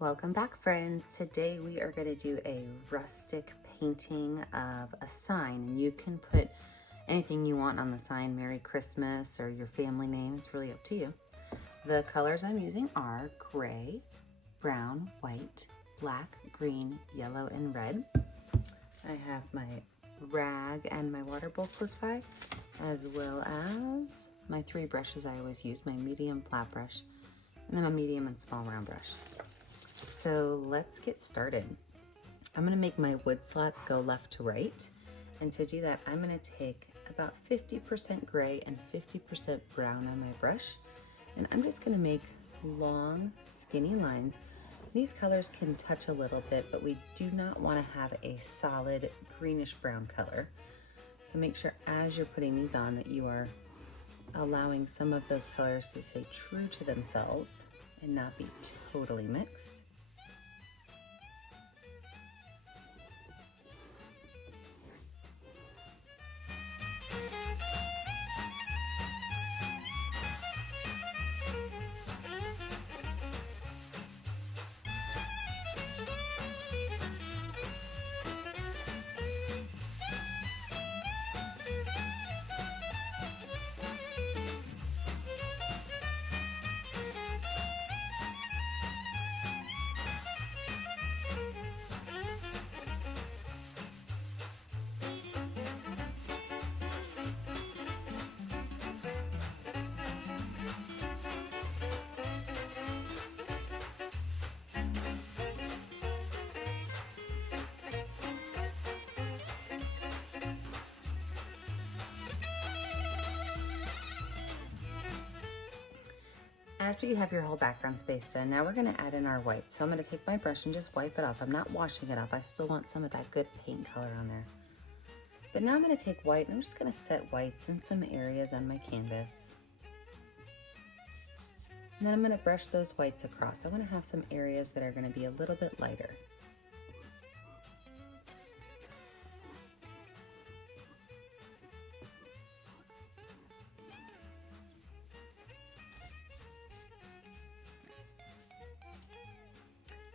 Welcome back, friends. Today we are going to do a rustic painting of a sign, and you can put anything you want on the sign, Merry Christmas or your family name. It's really up to you. The colors I'm using are gray, brown, white, black, green, yellow, and red. I have my rag and my water bowl close by, as well as my three brushes I always use, my medium flat brush, and then a medium and small round brush. So let's get started. I'm gonna make my wood slots go left to right. And to do that, I'm gonna take about 50% gray and 50% brown on my brush. And I'm just gonna make long, skinny lines. These colors can touch a little bit, but we do not wanna have a solid greenish brown color. So make sure as you're putting these on that you are allowing some of those colors to stay true to themselves and not be totally mixed. After you have your whole background space done, now we're gonna add in our white. So I'm gonna take my brush and just wipe it off. I'm not washing it off. I still want some of that good paint color on there. But now I'm gonna take white and I'm just gonna set whites in some areas on my canvas. And then I'm gonna brush those whites across. I wanna have some areas that are gonna be a little bit lighter.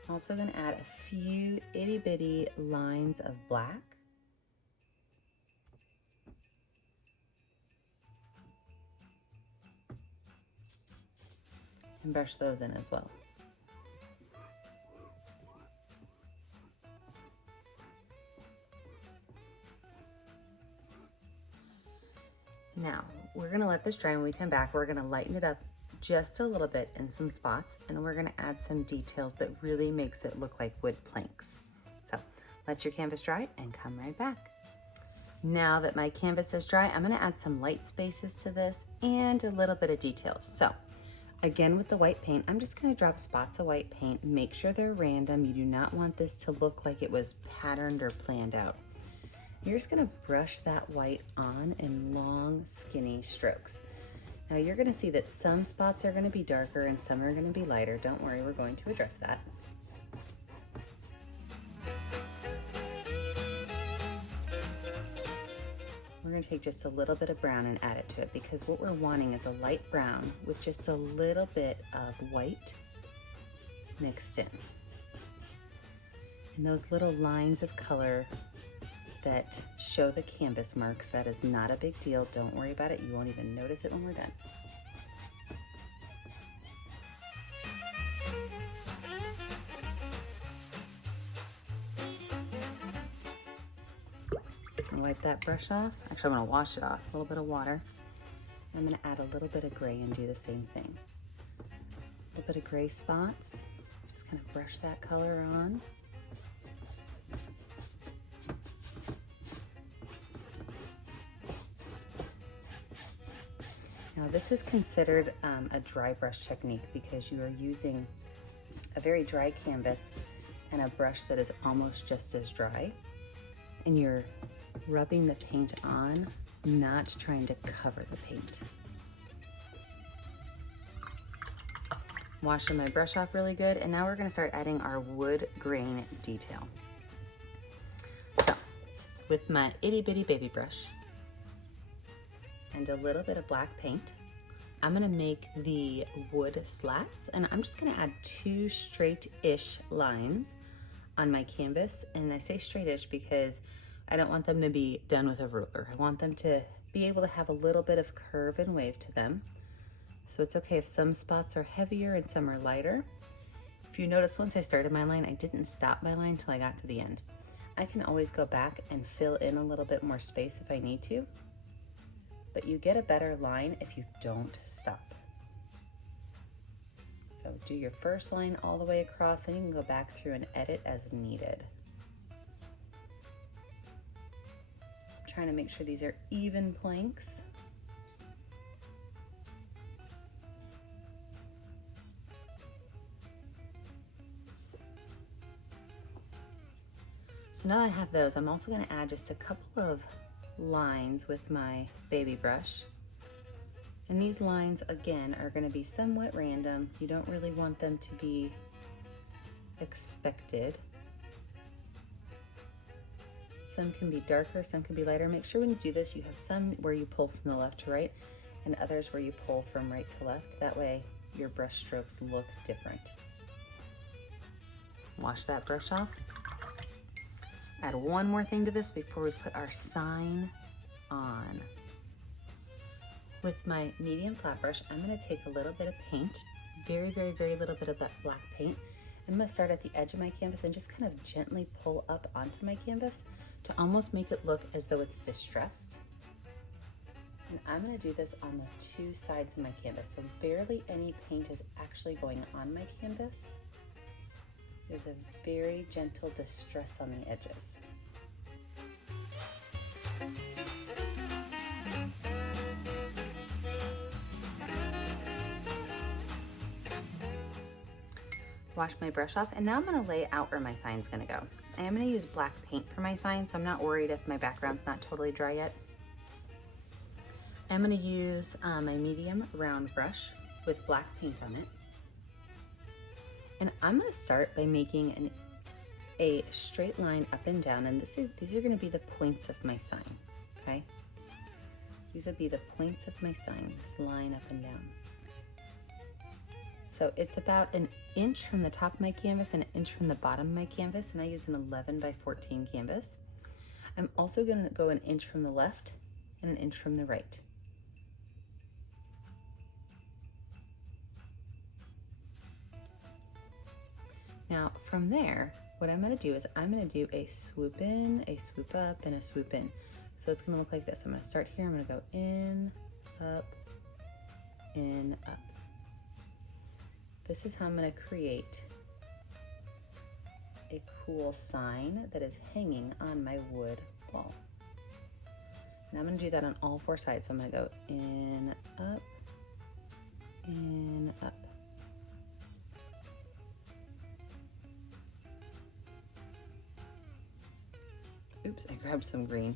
I'm also going to add a few itty bitty lines of black. And brush those in as well. Now, we're going to let this dry. When we come back, we're going to lighten it up just a little bit in some spots, and we're gonna add some details that really makes it look like wood planks. So let your canvas dry and come right back. Now that my canvas is dry, I'm gonna add some light spaces to this and a little bit of details. So again, with the white paint, I'm just gonna drop spots of white paint. Make sure they're random. You do not want this to look like it was patterned or planned out. You're just gonna brush that white on in long, skinny strokes. Now you're going to see that some spots are going to be darker and some are going to be lighter. Don't worry, we're going to address that. We're going to take just a little bit of brown and add it to it, because what we're wanting is a light brown with just a little bit of white mixed in. And those little lines of color that show the canvas marks, that is not a big deal. Don't worry about it. You won't even notice it when we're done. And wipe that brush off. Actually, I'm gonna wash it off. A little bit of water. I'm gonna add a little bit of gray and do the same thing. A little bit of gray spots. Just kind of brush that color on. Now this is considered a dry brush technique because you are using a very dry canvas and a brush that is almost just as dry, and you're rubbing the paint on, not trying to cover the paint. Washing my brush off really good, and now we're going to start adding our wood grain detail. So with my itty bitty baby brush and a little bit of black paint, I'm gonna make the wood slats, and I'm just gonna add 2 straight-ish lines on my canvas. And I say straight-ish because I don't want them to be done with a ruler. I want them to be able to have a little bit of curve and wave to them. So it's okay if some spots are heavier and some are lighter. If you notice, once I started my line, I didn't stop my line till I got to the end. I can always go back and fill in a little bit more space if I need to, but you get a better line if you don't stop. So do your first line all the way across, then you can go back through and edit as needed. I'm trying to make sure these are even planks. So now that I have those, I'm also going to add just a couple of lines with my baby brush. And these lines, again, are going to be somewhat random. You don't really want them to be expected. Some can be darker, some can be lighter. Make sure when you do this, you have some where you pull from the left to right and others where you pull from right to left. That way your brush strokes look different. Wash that brush off. Add one more thing to this before we put our sign on. With my medium flat brush, I'm going to take a little bit of paint, very little bit of that black paint. I'm going to start at the edge of my canvas and just kind of gently pull up onto my canvas to almost make it look as though it's distressed. And I'm going to do this on the 2 sides of my canvas, so barely any paint is actually going on my canvas. There's a very gentle distress on the edges. Wash my brush off, and now I'm going to lay out where my sign's going to go. I am going to use black paint for my sign, so I'm not worried if my background's not totally dry yet. I'm going to use my medium round brush with black paint on it. And I'm going to start by making a straight line up and down, and these are going to be the points of my sign, okay? These will be the points of my sign, this line up and down. So it's about an inch from the top of my canvas and an inch from the bottom of my canvas, and I use an 11 by 14 canvas. I'm also going to go an inch from the left and an inch from the right. Now from there, what I'm going to do is I'm going to do a swoop in, a swoop up, and a swoop in. So it's going to look like this. I'm going to start here. I'm going to go in, up, in, up. This is how I'm going to create a cool sign that is hanging on my wood wall. And I'm going to do that on all 4 sides. So I'm going to go in, up, in, up. Oops, I grabbed some green.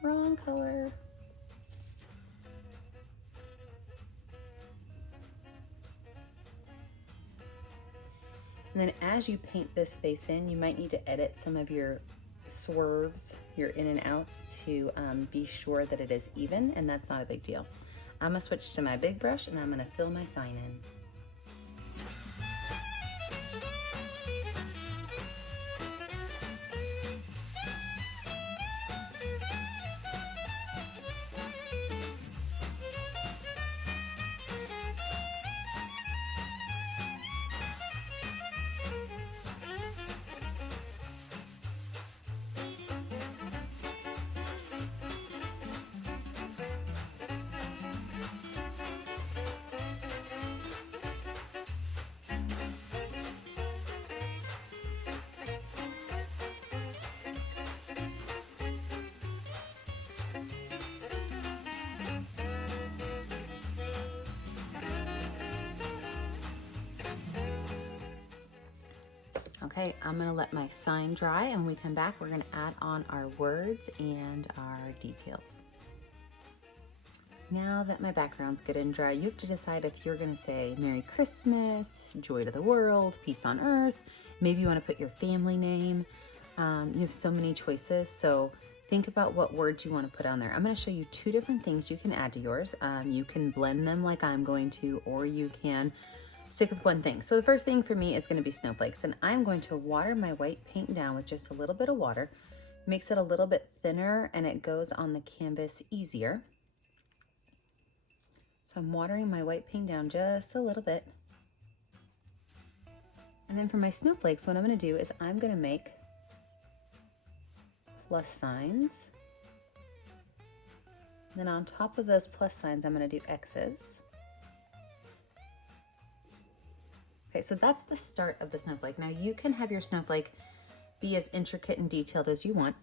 Wrong color. And then as you paint this space in, you might need to edit some of your swerves, your in and outs, to be sure that it is even, and that's not a big deal. I'm gonna switch to my big brush and I'm gonna fill my sign in. Okay, I'm gonna let my sign dry, and when we come back, we're gonna add on our words and our details. Now that my background's good and dry, you have to decide if you're gonna say Merry Christmas, Joy to the World, Peace on Earth. Maybe you wanna put your family name. You have so many choices, so think about what words you want to put on there. I'm going to show you two different things you can add to yours. You can blend them like I'm going to, or you can stick with one thing. So the first thing for me is going to be snowflakes, and I'm going to water my white paint down with just a little bit of water. It makes it a little bit thinner and it goes on the canvas easier. So I'm watering my white paint down just a little bit. And then for my snowflakes, what I'm going to do is I'm going to make plus signs. Then on top of those plus signs, I'm going to do X's. Okay, so that's the start of the snowflake. Now you can have your snowflake be as intricate and detailed as you want.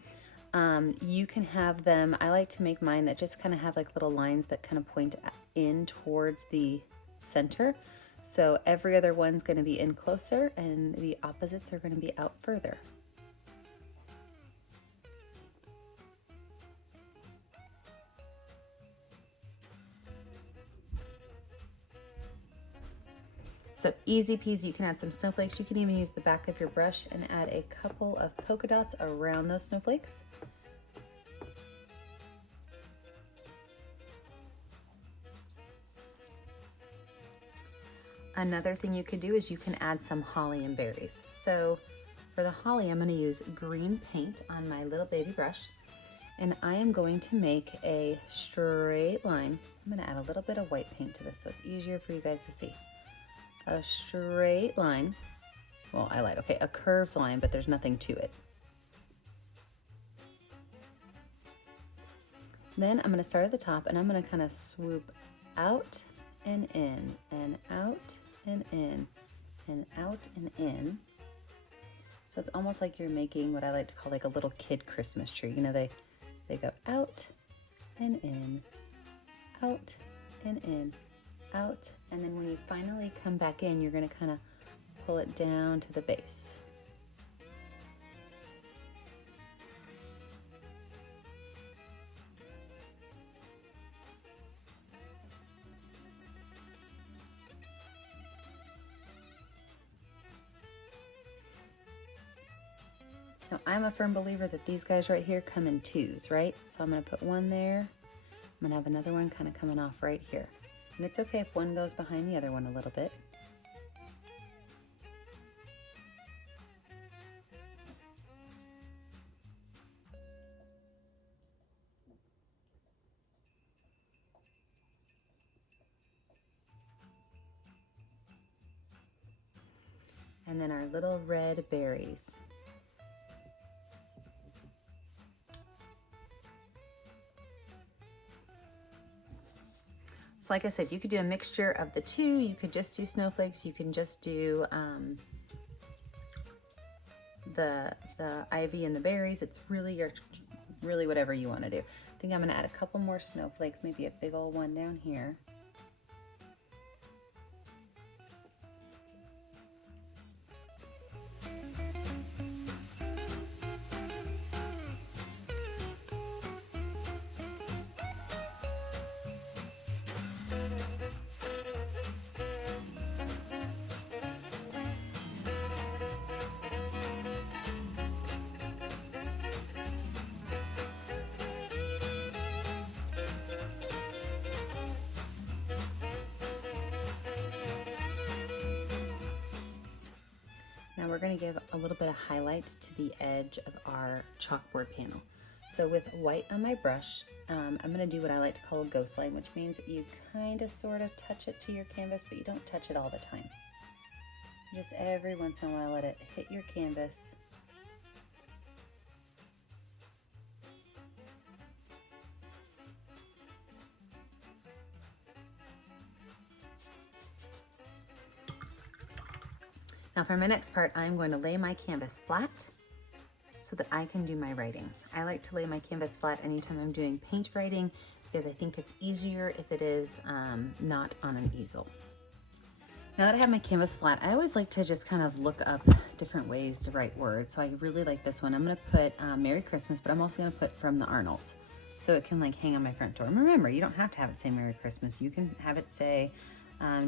You can have them, I like to make mine that just kind of have like little lines that kind of point in towards the center. So every other one's going to be in closer and the opposites are going to be out further. So easy peasy, you can add some snowflakes. You can even use the back of your brush and add a couple of polka dots around those snowflakes. Another thing you could do is you can add some holly and berries. So for the holly, I'm going to use green paint on my little baby brush, and I am going to make a straight line. I'm going to add a little bit of white paint to this so it's easier for you guys to see. A straight line. Well, I lied. Okay, a curved line, but there's nothing to it. Then I'm going to start at the top and I'm going to kind of swoop out and in and out and in and out and in. So it's almost like you're making what I like to call like a little kid Christmas tree. You know, they go out and in, out and in, out, and then when you finally come back in, you're going to kind of pull it down to the base. Now, I'm a firm believer that these guys right here come in twos, right? So I'm going to put one there. I'm going to have another one kind of coming off right here. And it's okay if one goes behind the other one a little bit. And then our little red berries. So like I said, you could do a mixture of the two. You could just do snowflakes. You can just do the ivy and the berries. It's really whatever you want to do. I think I'm going to add a couple more snowflakes, maybe a big old one down here. Now we're going to give a little bit of highlight to the edge of our chalkboard panel. So with white on my brush, I'm going to do what I like to call a ghost line, which means that you kind of sort of touch it to your canvas, but you don't touch it all the time. Just every once in a while let it hit your canvas. Now for my next part, I'm going to lay my canvas flat so that I can do my writing. I like to lay my canvas flat anytime I'm doing paint writing because I think it's easier if it is not on an easel. Now that I have my canvas flat, I always like to just kind of look up different ways to write words. So I really like this one. I'm going to put Merry Christmas, but I'm also going to put From the Arnolds. So it can like hang on my front door. And remember, you don't have to have it say Merry Christmas. You can have it say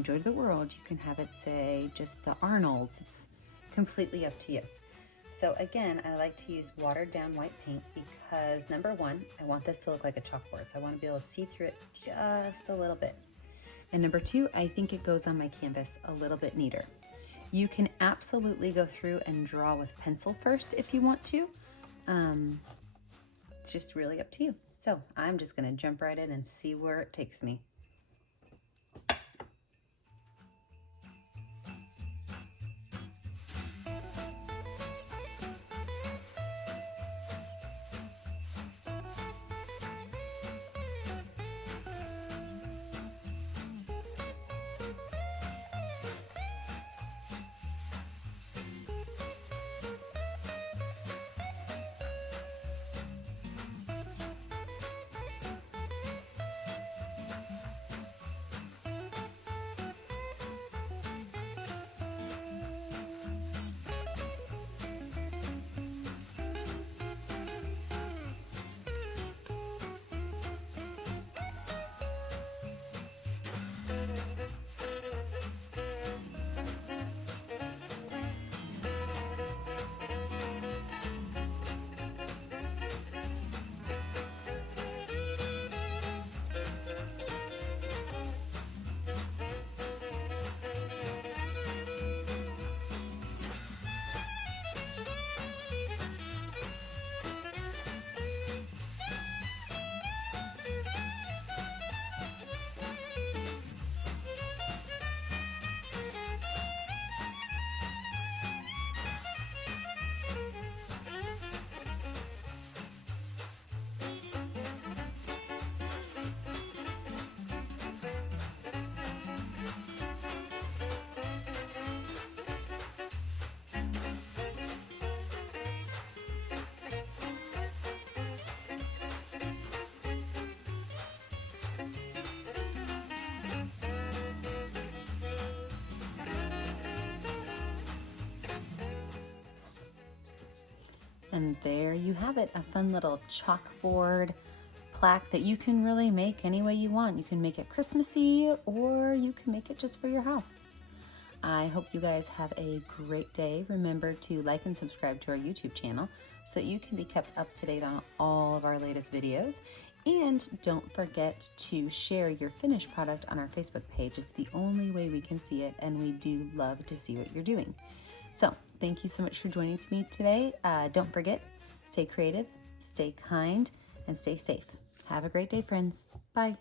Joy to the World. You can have it say just the Arnolds. It's completely up to you. So again, I like to use watered down white paint because number one, I want this to look like a chalkboard. So I want to be able to see through it just a little bit. And number two, I think it goes on my canvas a little bit neater. You can absolutely go through and draw with pencil first if you want to. It's just really up to you. So I'm just gonna jump right in and see where it takes me. And there you have it, a fun little chalkboard plaque that you can really make any way you want. You can make it Christmassy or you can make it just for your house. I hope you guys have a great day. Remember to like and subscribe to our YouTube channel so that you can be kept up to date on all of our latest videos. And don't forget to share your finished product on our Facebook page. It's the only way we can see it, and we do love to see what you're doing. So thank you so much for joining me today. Don't forget, stay creative, stay kind, and stay safe. Have a great day, friends. Bye.